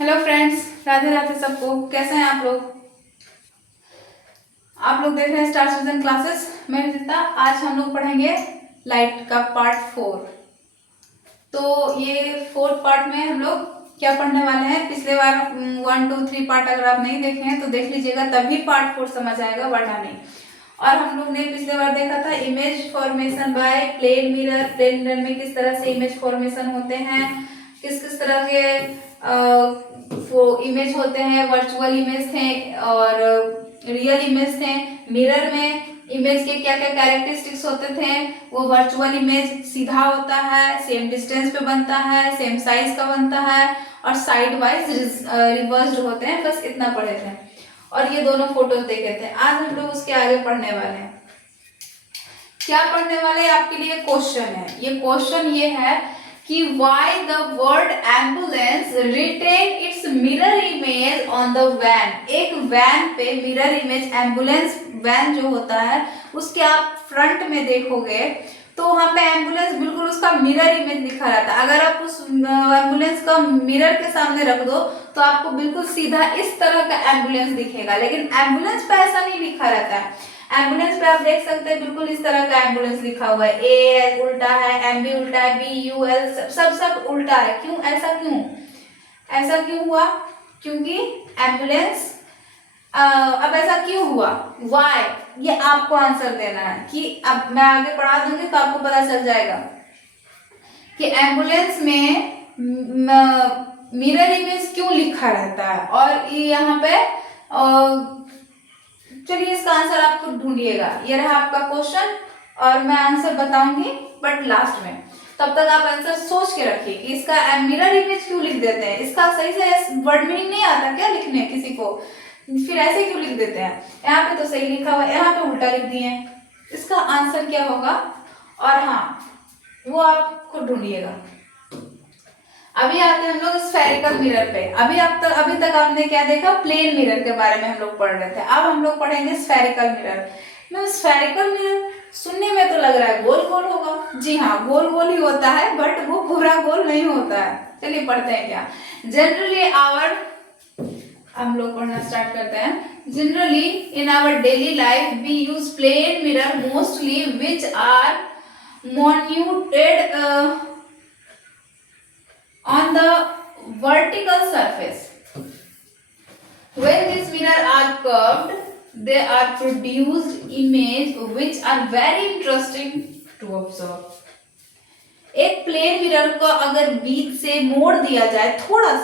Hello friends, Radhe Radhe सबको। कैसे हैं आप लोग? देख रहे हैं स्टार विजन क्लासेस। मैं विजिता। आज हम लोग पढ़ेंगे लाइट का पार्ट 4। तो ये 4th पार्ट में हम लोग क्या पढ़ने वाले हैं? पिछले बार 1 2 3 पार्ट अगर आप नहीं देखे हैं तो देख लीजिएगा, तभी पार्ट 4 समझ आएगा, वरना नहीं। और हम लोग ने पिछले बार देखा था image formation by plane mirror. Plane mirror में किस तरह से इमेज फॉर्मेशन होते हैं, किस किस तरह के वो इमेज होते हैं, वर्चुअल इमेज थे और रियल इमेज थे। मिरर में इमेज के क्या क्या कैरेक्टरिस्टिक्स होते थे। वो वर्चुअल इमेज सीधा होता है, सेम डिस्टेंस पे बनता है, सेम साइज का बनता है और साइड वाइज रिवर्स्ड होते हैं। बस इतना पढ़े थे और ये दोनों फोटोज देखे थे। आज हम लोग उसके आगे पढ़ने वाले हैं। क्या पढ़ने वाले हैं? आपके लिए क्वेश्चन है। ये क्वेश्चन ये है कि why the word ambulance retain its mirror image on the van। एक वैन पे मिरर इमेज, एम्बुलेंस वैन जो होता है उसके आप फ्रंट में देखोगे तो वहां पे एम्बुलेंस बिल्कुल उसका मिरर इमेज लिखा रहता है। अगर आप उस एम्बुलेंस का मिरर के सामने रख दो तो आपको बिल्कुल सीधा इस तरह का एम्बुलेंस दिखेगा, लेकिन एम्बुलेंस पे ऐसा नहीं लिखा रहता है। एम्बुलेंस पे आप देख सकते हैं बिल्कुल इस तरह का एम्बुलेंस लिखा हुआ है। ए उल्टा है, एम बी उल्टा है, बी यू एल सब उल्टा है। क्यों ऐसा? ऐसा क्यों हुआ? क्योंकि एम्बुलेंस अब ऐसा क्यों हुआ? वाई? ये आपको आंसर देना है कि अब मैं आगे पढ़ा दूंगी तो आपको पता चल जाएगा कि एम्बुलेंस में मिरर इमेज क्यों लिखा रहता है। और यहाँ पे चलिए इसका आंसर आपको ढूंढिएगा। ये रहा आपका क्वेश्चन और मैं आंसर बताऊंगी बट लास्ट में। तब तक आप आंसर सोच के रखिए कि इसका मिरर इमेज क्यों लिख देते हैं। इसका सही से वर्ड मीनिंग नहीं आता क्या लिखने किसी को? फिर ऐसे क्यों लिख देते हैं? यहाँ पे तो सही लिखा हुआ है, यहाँ पे उल्टा लिख दिए। इसका आंसर क्या होगा? और हाँ, वो आप खुद ढूंढिएगा। अभी आते हैं हम लोग स्फेरिकल मिरर पे। अभी तक आपने क्या देखा? प्लेन मिरर के बारे में हम लोग पढ़ रहे थे। अब हम लोग पढ़ेंगे स्फेरिकल मिरर। स्फेरिकल मिरर सुनने में तो लग रहा है गोल गोल होगा। जी हाँ, गोल गोल ही होता है, बट वो पूरा गोल नहीं होता है। चलिए पढ़ते हैं क्या। जनरली हम लोग पढ़ना स्टार्ट करते हैं। Generally in our daily life we use plane mirror mostly which are mounted on the vertical surface. When these mirrors are curved, they are produced image which are very interesting to observe. एक plane mirror को अगर बीच से मोड़ दिया जाए, थोड़ा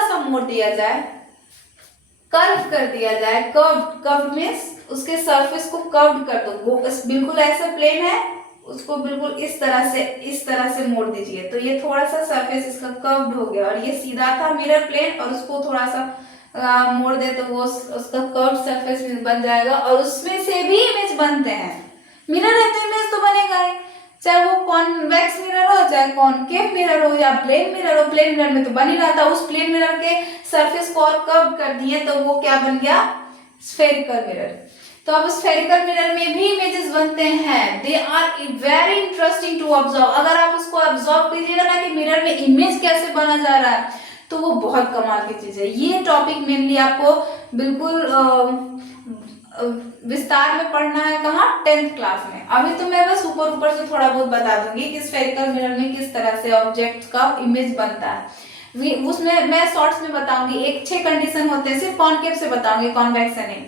सा मोड़ दिया जाए, कर्व कर दिया जाए। कर्व मीन्स उसके सरफेस को कर्व कर दो। वो बिल्कुल ऐसा प्लेन है, उसको बिल्कुल इस तरह से मोड़ दीजिए तो ये थोड़ा सा सरफेस इसका कर्व्ड हो गया। और ये सीधा था मिरर प्लेन और उसको थोड़ा सा मोड़ दे तो वो उसका कर्व्ड सरफेस बन जाएगा और उसमें से भी इमेज बनते हैं। मिरर है तो इमेज तो बनेगा ही, चाहे वो कॉन्वेक्स मिरर हो, चाहे कॉनकेव मिरर हो या प्लेन मिरर हो। प्लेन मिरर में तो बन ही रहा था। उस प्लेन मिरर के सरफेस को और कर्व कर दिए तो वो क्या बन गया? Spherical mirror. तो अब स्फेरिकल मिरर में भी इमेजेस बनते हैं। They are very interesting to observe. अगर आप उसको ऑब्जर्व कीजिएगा ना कि मिरर में इमेज कैसे बना जा रहा है तो वो बहुत कमाल की चीज है। ये टॉपिक मेनली आपको बिल्कुल विस्तार में पढ़ना है। कहाँ? 10th क्लास में। अभी तो मैं बस ऊपर से थोड़ा बहुत बता दूंगी कि स्फेरिकल मिरर में किस तरह से ऑब्जेक्ट का इमेज बनता है। उसमें मैं शॉर्ट्स में बताऊंगी। 6 कंडीशन होते हैं, सिर्फ कॉनकेव से बताऊंगी, कॉन्वेक्स से नहीं।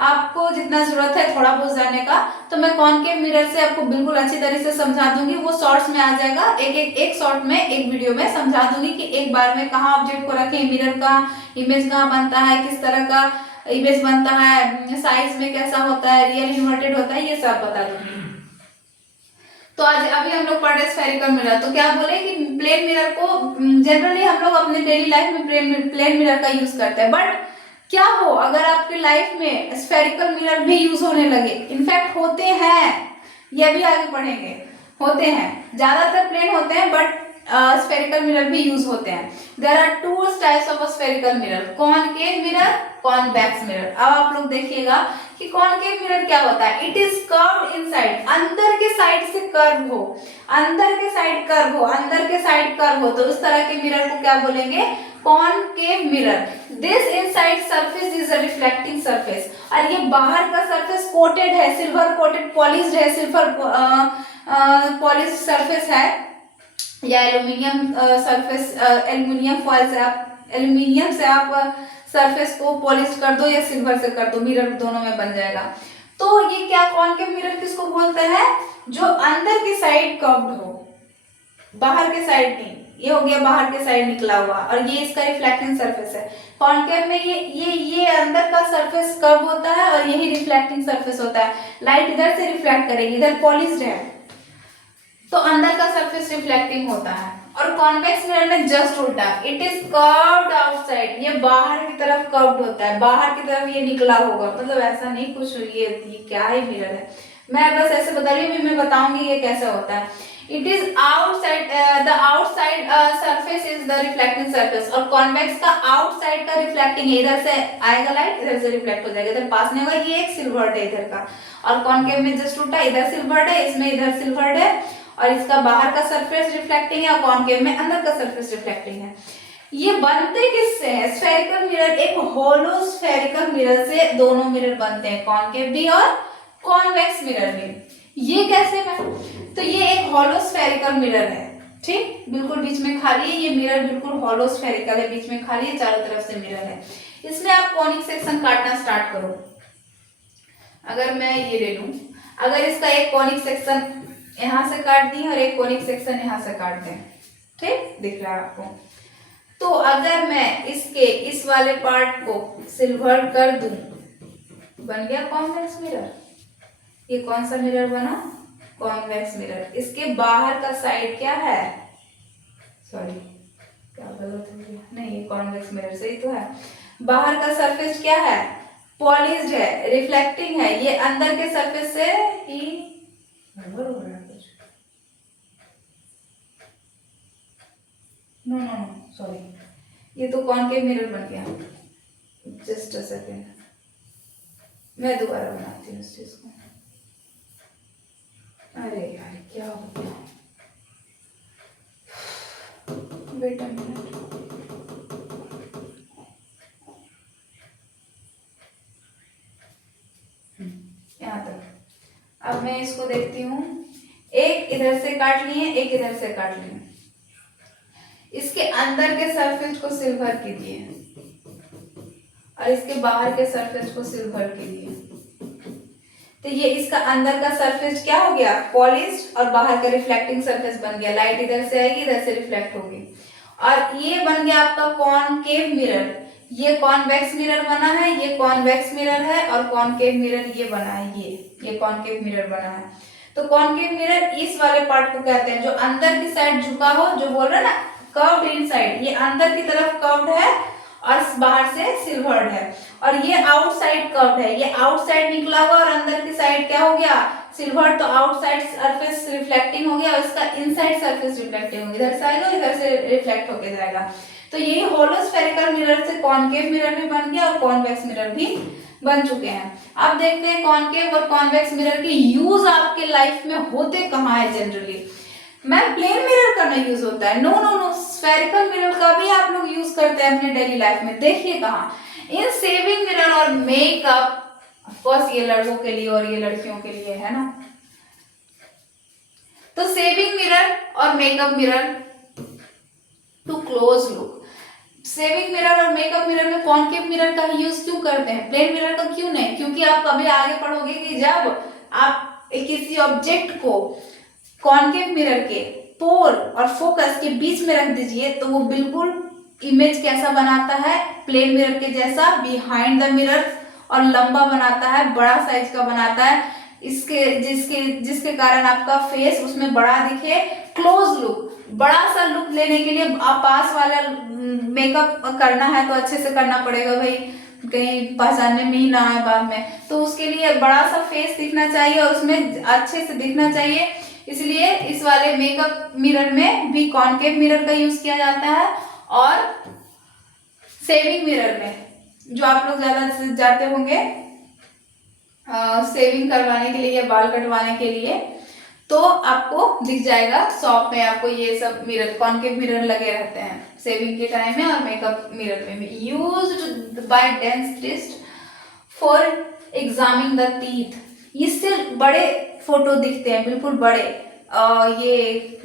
आपको जितना जरूरत है थोड़ा बहुत जानने का तो मैं कॉनकेव मिरर से आपको बिल्कुल अच्छी तरह से समझा दूंगी। वो शॉर्ट्स में आ जाएगा। एक शॉर्ट में, एक वीडियो में समझा दूंगी कि एक बार में कहाँ ऑब्जेक्ट को रखें, मिरर का इमेज कहाँ बनता है, किस तरह का इमेज बनता है, साइज में कैसा होता है, रियल इन्वर्टेड होता है, ये सब बता दूंगी। तो आज अभी हम लोग पढ़ रहे स्फेरिकल मिरर। तो क्या बोले कि प्लेन मिरर को जनरली हम लोग अपने डेली लाइफ में प्लेन मिरर का यूज करते हैं। बट क्या हो अगर आपके लाइफ में स्फेरिकल मिरर भी यूज होने लगे? इनफैक्ट होते हैं, ये भी आगे पढ़ेंगे। होते हैं, ज्यादातर प्लेन होते हैं बट स्फेरिकल मिरर भी यूज होते हैं। There are two types of spherical mirror, concave mirror, convex mirror. अब आप लोग देखिएगा कि कॉनकेव मिरर क्या होता है, इट इज कर्व्ड इनसाइड, अंदर के साइड से कर्व हो, अंदर के साइड कर्व हो, अंदर के साइड कर्व हो, तो उस तरह के मिरर को क्या बोलेंगे, concave mirror. This inside surface is a reflecting surface, और ये बाहर का सरफेस कोटेड है, सिल्वर कोटेड पॉलिश्ड है, सिल्वर पॉलिश सरफेस है, या एल्यूमिनियम सरफेस, एल्यूमिनियम फॉयल से आप, एल्यूमिनियम से आप सरफेस को पॉलिश कर दो या सिल्वर से कर दो, मिरर दोनों में बन जाएगा। तो ये क्या कॉनकेव मिरर किसको बोलते हैं, जो अंदर की साइड कर्व्ड हो, बाहर के साइड नहीं, ये हो गया बाहर के साइड निकला हुआ, और ये इसका रिफ्लेक्टिंग सरफेस है। कॉनकेव में ये अंदर का सरफेस कर्व होता है और यही रिफ्लेक्टिंग सरफेस होता है, लाइट इधर से रिफ्लेक्ट करेगी, इधर पॉलिश्ड है तो अंदर का सरफेस रिफ्लेक्टिंग होता है। और कॉन्वेक्स मिरर में जस्ट उल्टा, इट इज कर्व्ड आउटसाइड, ये बाहर की तरफ कर्व्ड होता है, बाहर की तरफ ये निकला होगा, मतलब ऐसा नहीं कुछ, ये क्या है मिरर है, मैं बस ऐसे बता रही हूँ, मैं बताऊंगी ये कैसे होता है। It is outside, the outside surface is the reflecting surface, और कॉन्वेक्स का आउटसाइड का रिफ्लेक्टिंग है, इधर से आएगा लाइट, इधर से रिफ्लेक्ट हो जाएगा, इधर पास नहीं होगा, ये एक सिल्वर्ड है इधर का, और कॉनकेव में जस्ट उल्टा, इधर सिल्वर्ड है, इसमें इधर सिल्वर्ड है, और इसका बाहर का सरफेस रिफ्लेक्टिंग है, और कॉनकेव में अंदर का सरफेस रिफ्लेक्टिंग है। ये बनते किससे हैं, स्फेरिकल मिरर, एक होलो स्फेरिकल मिरर से दोनों मिरर बनते हैं, कॉनकेव भी और कॉन्वेक्स मिरर भी। ये कैसे में, तो ये एक होलो स्फेरिकल मिरर है, ठीक, बिल्कुल बीच में खाली है, ये मिरर बिल्कुल होलो स्फेरिकल है, बीच में खाली है, चारों तरफ से मिरर है। इसमें आप कॉनिक सेक्शन काटना स्टार्ट करो, अगर मैं ये ले लूं, अगर इसका एक कॉनिक सेक्शन यहां से काट दी और एक कॉनिक सेक्शन यहां से काट दें, ठीक दिख रहा है आपको, तो अगर मैं इसके इस वाले पार्ट को सिल्वर कर दूं, बन गया कॉन्वेक्स मिरर। ये कौन सा मिरर बना, कॉन्वेक्स मिरर। इसके बाहर का साइड क्या है, सॉरी क्या गलत हो गया, नहीं ये कॉन्वेक्स मिरर सही तो है, बाहर का सरफेस क्या है, पॉलिश्ड है, रिफ्लेक्टिंग है, ये अंदर के सरफेस से ही गड़बड़ हो रहा है कुछ, नो नो नो सॉरी, ये तो कॉनकेव मिरर बन गया, जस्ट अ सेकेंड, मैं दोबारा बनाती हूँ इस चीज को। अरे यार क्या हो गया, वेट अ मिनट, यहाँ तक। अब मैं इसको देखती हूँ, एक इधर से काट लिए, एक इधर से काट लिए, इसके अंदर के सरफेस को सिल्वर कीजिए और इसके बाहर के सरफेस को सिल्वर कीजिए, तो ये इसका अंदर का सरफेस क्या हो गया, पॉलिश्ड, और बाहर का रिफ्लेक्टिंग सरफेस बन गया, लाइट इधर से आएगी, इधर से रिफ्लेक्ट होगी, और ये बन गया आपका कॉनकेव मिरर। ये कॉन्वेक्स मिरर बना है, ये कॉन्वेक्स मिरर है, और कॉनकेव मिरर ये बना है, ये कॉनकेव मिरर बना है। तो कॉनकेव मिरर इस वाले पार्ट को कहते हैं जो अंदर की साइड झुका हो, जो बोल रहे ना कर्व्ड इनसाइड, ये अंदर की तरफ कर्व्ड है और बाहर से सिल्वर्ड है, और ये आउटसाइड कर्व्ड है, ये आउटसाइड निकला हुआ और अंदर की साइड क्या हो गया, सिल्वर्ड, तो आउटसाइड सरफेस रिफ्लेक्टिंग हो गया और इसका इनसाइड सरफेस रिफ्लेक्टिंग हो गया, इधर से आएगा इधर से रिफ्लेक्ट होके जाएगा। तो यही होलो स्फेरिकल मिरर से कॉनकेव मिरर भी बन गया और कॉन्वेक्स मिरर भी बन चुके हैं। अब देखते हैं कॉनकेव और कॉन्वेक्स मिरर के यूज आपके लाइफ में होते कहाँ है जनरली। मैम प्लेन मिरर का नहीं यूज होता है, no no no, spherical mirror का भी आप लोग यूज करते हैं अपने डेली लाइफ में। देखिए कहाँ, इन सेविंग मिरर और मेकअप, ऑफ कोर्स ये लड़कों के लिए और ये लड़कियों के लिए है ना। तो सेविंग मिरर और makeup mirror to close look, shaving mirror और मेकअप मिरर में कॉनकेव मिरर का यूज क्यों करते हैं, प्लेन मिरर का क्यों नहीं, क्योंकि आप कभी आगे पढ़ोगे कि जब आप किसी ऑब्जेक्ट को कॉनकेव मिरर के पोल और फोकस के बीच में रख दीजिए तो वो बिल्कुल इमेज कैसा बनाता है, प्लेन मिरर के जैसा बिहाइंड द मिरर, और लंबा बनाता है, बड़ा साइज का बनाता है, जिसके कारण आपका फेस उसमें बड़ा दिखे। क्लोज लुक, बड़ा सा लुक लेने के लिए आप पास वाला मेकअप करना है तो अच्छे से करना पड़ेगा भाई, कहीं पहचानने में ही ना आए बाद में, तो उसके लिए बड़ा सा फेस दिखना चाहिए और उसमें अच्छे से दिखना चाहिए। इसलिए इस वाले मेकअप मिरर में भी कॉनकेव मिरर का यूज किया जाता है, और सेविंग मिरर में जो आप लोग ज्यादा से जाते होंगे सेविंग करवाने के लिए या बाल कटवाने के लिए, तो आपको दिख जाएगा शॉप में, आपको ये सब मिरर कॉनकेव मिरर लगे रहते हैं सेविंग के टाइम में और मेकअप मिरर में भी। Used by dentist for examining the teeth, इससे बड़े फोटो दिखते हैं, बिल्कुल बड़े। ये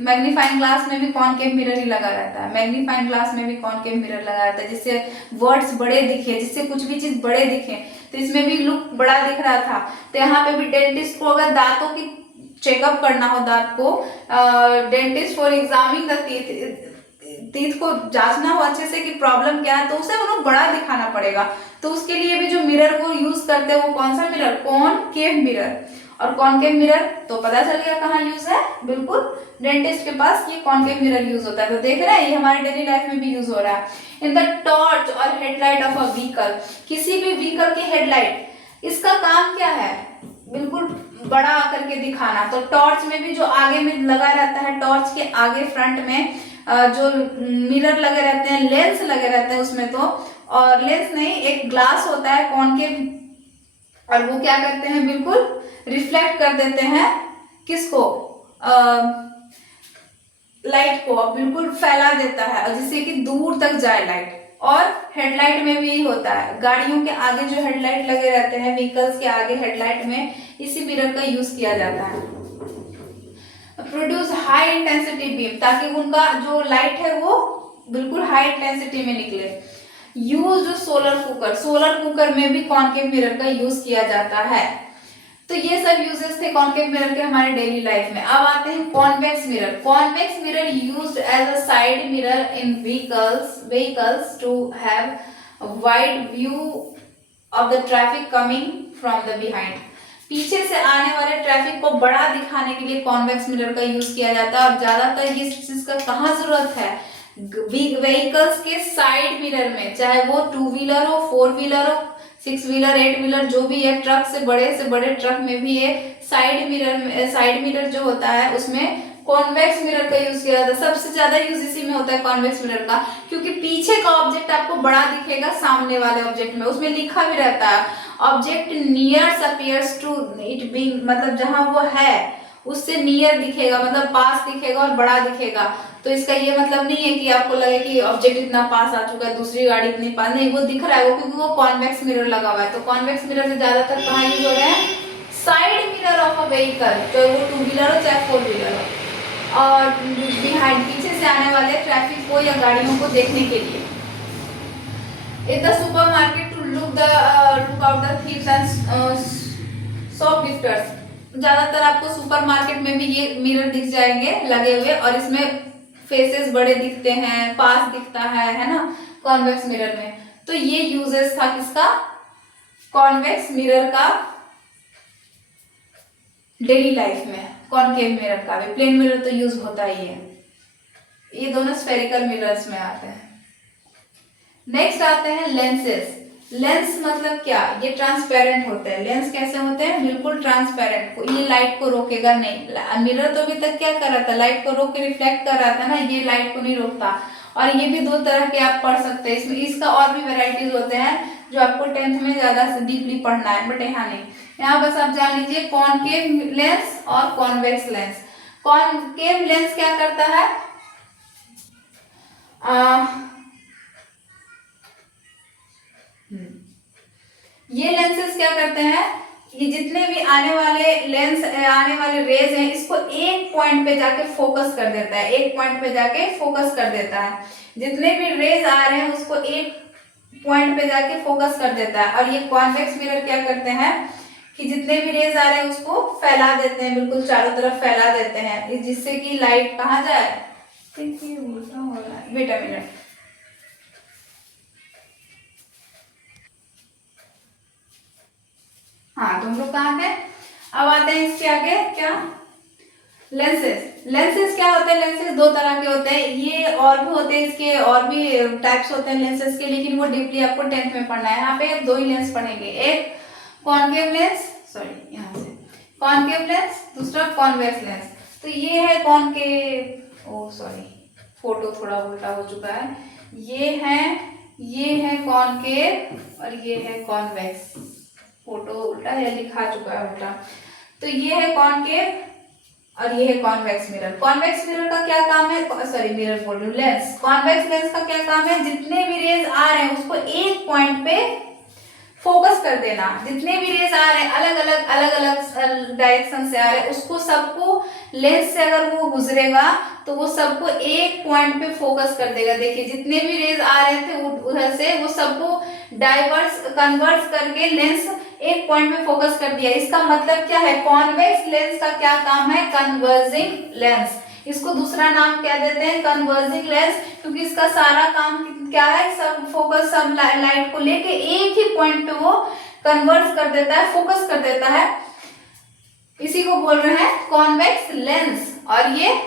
मैग्नीफाइंग ग्लास में भी कॉनकेव मिरर ही लगा रहता है, मैग्नीफाइंग ग्लास में भी कॉनकेव मिरर लगा रहता है, जिससे वर्ड्स बड़े दिखे, जिससे कुछ भी चीज बड़े दिखे। तो इसमें भी लुक बड़ा दिख रहा था। तो यहाँ पे भी डेंटिस्ट को अगर दांतों की चेकअप करना हो, दांत को, dentist for examining the teeth को जांचना हो अच्छे से कि प्रॉब्लम क्या है, तो उसे वो बड़ा दिखाना पड़ेगा। तो उसके लिए भी जो मिरर को यूज करते हैं वो कौन सा मिरर, कॉनकेव मिरर। और कॉनकेव मिरर तो पता चल गया कहाँ यूज है, बिल्कुल डेंटिस्ट के पास ये कॉनकेव मिरर यूज होता है। तो देख रहे हैं ये हमारे डेली लाइफ में भी यूज हो रहा है। इन द टॉर्च और हेडलाइट ऑफ अ व्हीकल, किसी भी व्हीकल की हेडलाइट, इसका काम क्या है, बिल्कुल बड़ा करके दिखाना। तो टॉर्च में भी जो आगे में लगा रहता है, टॉर्च के आगे फ्रंट में जो मिरर लगे रहते हैं, लेंस लगे रहते हैं उसमें, तो और लेंस नहीं, एक ग्लास होता है कॉनकेव, और वो क्या करते हैं, बिल्कुल रिफ्लेक्ट कर देते हैं किसको, लाइट को, बिल्कुल फैला देता है, और जिससे कि दूर तक जाए लाइट। और हेडलाइट में भी होता है, गाड़ियों के आगे जो हेडलाइट लगे रहते हैं, व्हीकल्स के आगे हेडलाइट में इसी मिरर का यूज किया जाता है। प्रोड्यूस हाई इंटेंसिटी बीम, ताकि उनका जो लाइट है वो बिल्कुल हाई इंटेंसिटी में निकले। Use solar cooker, solar cooker में भी कॉनकेव मिरर का यूज किया जाता है। तो ये सब यूजेस थे कॉनकेव मिरर के हमारे डेली लाइफ में। अब आते हैं convex mirror. Convex mirror used as a side mirror in vehicles to have wide view of the traffic coming from the behind. पीछे से आने वाले ट्रैफिक को बड़ा दिखाने के लिए कॉन्वेक्स मिरर का यूज किया जाता है। और ज्यादातर ये चीज का कहाँ जरूरत है, व्हीकल्स के साइड मिरर में, चाहे वो 2 व्हीलर हो, 4 व्हीलर हो, 6 व्हीलर, 8 व्हीलर, जो भी है, ट्रक से बड़े ट्रक में भी ये साइड मिरर जो होता है उसमें कॉन्वेक्स मिरर का यूज किया जाता है। सबसे ज्यादा यूज इसी में होता है कॉन्वेक्स मिरर का, क्योंकि पीछे का ऑब्जेक्ट आपको बड़ा दिखेगा सामने वाले ऑब्जेक्ट में, उसमें लिखा भी रहता है object nears appears to it being, मतलब जहां वो है उससे नियर दिखेगा, मतलब पास दिखेगा और बड़ा दिखेगा। तो इसका ये मतलब नहीं है कि आपको लगे कि ऑब्जेक्ट इतना पास आ चुका है, दूसरी गाड़ी इतनी पास, नहीं, वो दिख रहा है वो, क्योंकि वो कॉन्वेक्स मिरर लगा हुआ है। तो कॉन्वेक्स मिरर से ज्यादातर कहाँ यूज हो रहे हैं, side mirror of a vehicle, चाहे वो 2 व्हीलर हो चाहे 4 व्हीलर हो, और बिहाइंड, पीछे से आने वाले ट्रैफिक को या गाड़ियों को देखने के लिए। In the supermarket to look out the thieves and shoplifters, ज्यादातर आपको सुपरमार्केट में भी ये मिरर दिख जाएंगे लगे हुए, और इसमें फेसेस बड़े दिखते हैं, पास दिखता है ना, कॉन्वेक्स मिरर में। तो ये यूजेस था किसका, कॉन्वेक्स मिरर का डेली लाइफ में। कॉनकेव मिरर का भी, प्लेन मिरर तो यूज होता ही है, ये दोनों स्फेरिकल मिरर्स में आते हैं। नेक्स्ट आते हैं लेंसेस। लेंस मतलब क्या, ये ट्रांसपेरेंट होते हैं। लेंस कैसे होते हैं, बिल्कुल ट्रांसपेरेंट, ये लाइट को रोकेगा नहीं। मिरर तो अभी तक क्या कर रहा था, लाइट को रोक के रिफ्लेक्ट कर रहा था ना, ये लाइट को नहीं रोकता। और ये भी 2 तरह के आप पढ़ सकते हैं, इसमें इसका और भी वेराइटीज होते हैं जो आपको 10th में ज्यादा से डीपली पढ़ना है, बट यहाँ नहीं, यहाँ बस आप जान लीजिए कॉनकेव लेंस और कॉन्वेक्स लेंस। कॉनकेव लेंस क्या करता है, ये लेंसेस क्या करते हैं, ये जितने भी आने वाले रेज हैं, इसको एक पॉइंट पे जाके फोकस कर देता है, एक पॉइंट पे जाके फोकस कर देता है। जितने भी रेज आ रहे हैं उसको एक पॉइंट पे जाके फोकस कर देता है। और ये कॉन्वेक्स मिरर क्या करते हैं कि जितने भी रेज आ रहे हैं उसको फैला देते हैं, बिल्कुल चारों तरफ फैला देते हैं, जिससे कि लाइट कहाँ जाए, वेट अ मिनट, हाँ, तुम लोग कहाँ थे। अब आते हैं इसके आगे, क्या, लेंसेस। लेंसेस क्या होते हैं, लेंसेस 2 तरह के होते हैं, ये और भी होते हैं, इसके और भी टाइप्स होते हैं लेंसेस के, लेकिन वो डीपली आपको 10th में पढ़ना है। यहाँ पे 2 ही लेंस पढ़ेंगे, एक कॉनकेव लेंस, सॉरी यहाँ से कॉनकेव लेंस, दूसरा कॉन्वेक्स लेंस। तो ये है कॉनकेव, ओ सॉरी फोटो थोड़ा उल्टा हो चुका है, ये है कॉनकेव और ये है कॉन्वेक्स, फोटो उल्टा है, लिखा चुका है उल्टा। तो ये है कॉनकेव और ये है कॉन्वेक्स मिरर। कॉन्वेक्स मिरर का क्या काम है, सॉरी मिरर बोल रही हूँ, लेंस। कॉन्वेक्स लेंस का क्या काम है, जितने भी रेज आ रहे हैं उसको एक पॉइंट पे फोकस कर देना। जितने भी रेज आ रहे हैं अलग अलग डायरेक्शन से आ रहे हैं, उसको सबको लेंस से अगर वो गुजरेगा तो वो सबको एक पॉइंट पे फोकस कर देगा। देखिए जितने भी रेज आ रहे थे उधर से, वो सबको डाइवर्स कन्वर्स करके लेंस एक पॉइंट में फोकस कर दिया। इसका मतलब क्या है, कॉन्वेक्स लेंस का क्या काम है, कन्वर्जिंग लेंस। इसको दूसरा नाम क्या देते हैं, कन्वर्जिंग लेंस, क्योंकि इसका सारा काम क्या है, सब फोकस सब लाइट को लेके एक ही पॉइंट पे वो कन्वर्ट कर देता है, फोकस कर देता है। इसी को बोल रहे हैं कॉन्वेक्स लेंस। और ये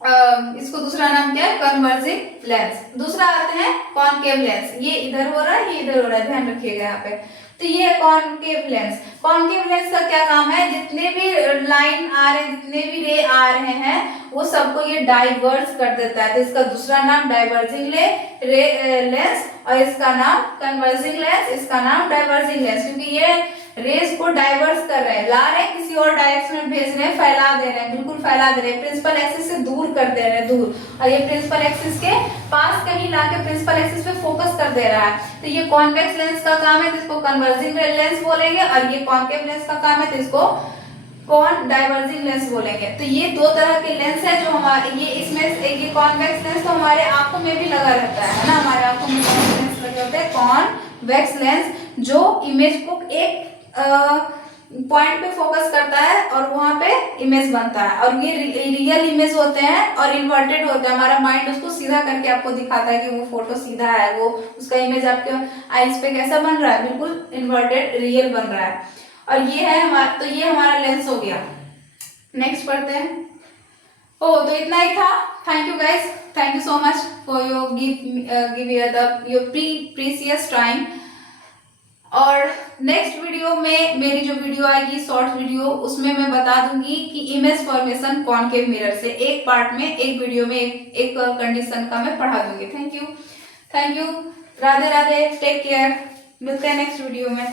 इसको दूसरा नाम क्या है, कन्वर्जिंग लेंस। दूसरा आते हैं कॉनकेव लेंस। ये इधर हो रहा है, ये इधर हो रहा है, ध्यान रखिएगा यहाँ पे। तो ये है कॉनकेव लेंस। कॉनकेव लेंस का क्या काम है, जितने भी लाइन आ रहे हैं, जितने भी रे आ रहे हैं, वो सबको ये डाइवर्स कर देता है। तो इसका दूसरा नाम डाइवर्जिंग लेंस और इसका नाम कन्वर्जिंग लेंस, इसका नाम डाइवर्जिंग लेंस, क्योंकि ये रेज को डाइवर्स कर रहे हैं, ला रहे हैं किसी और डायरेक्शन में भेज रहे हैं, फैला दे रहे हैं, बिल्कुल फैला दे रहे हैं, प्रिंसिपल एक्सिस से दूर कर दे रहे हैं, दूर, और ये प्रिंसिपल एक्सिस के पास कहीं लाके प्रिंसिपल एक्सिस पे फोकस कर दे रहा है। तो ये कॉन्वेक्स लेंस का काम है, तो इसको कन्वर्जिंग लेंस बोलेंगे, और ये कॉनकेव लेंस का काम है, तो इसको डाइवर्जिंग लेंस बोलेंगे। तो ये दो तरह के लेंस है जो हमारे, ये इसमें ये कॉन्वेक्स लेंस तो हमारे आंखों में भी लगा रहता है ना, हमारे आंखों में लेंस लगे होते हैं, कॉन्वेक्स लेंस, जो इमेज को एक पॉइंट पे फोकस करता है और वहां पे इमेज बनता है। और ये रियल इमेज होते हैं और इन्वर्टेड होते हैं, हमारा माइंड उसको सीधा करके आपको दिखाता है कि वो फोटो सीधा है, वो उसका इमेज आपके आईज पे कैसा बन रहा है, बिल्कुल इन्वर्टेड रियल बन रहा है। और ये है हमारा, तो ये हमारा लेंस हो गया। नेक्स्ट पढ़ते हैं। ओ तो इतना ही था। Thank you guys, thank you so much for your give your precious time. और नेक्स्ट वीडियो में मेरी जो वीडियो आएगी शॉर्ट वीडियो, उसमें मैं बता दूंगी कि इमेज फॉर्मेशन कॉनकेव मिरर से, एक पार्ट में, एक वीडियो में एक कंडीशन का मैं पढ़ा दूंगी। Thank you, Radhe Radhe, take care, मिलते हैं नेक्स्ट वीडियो में।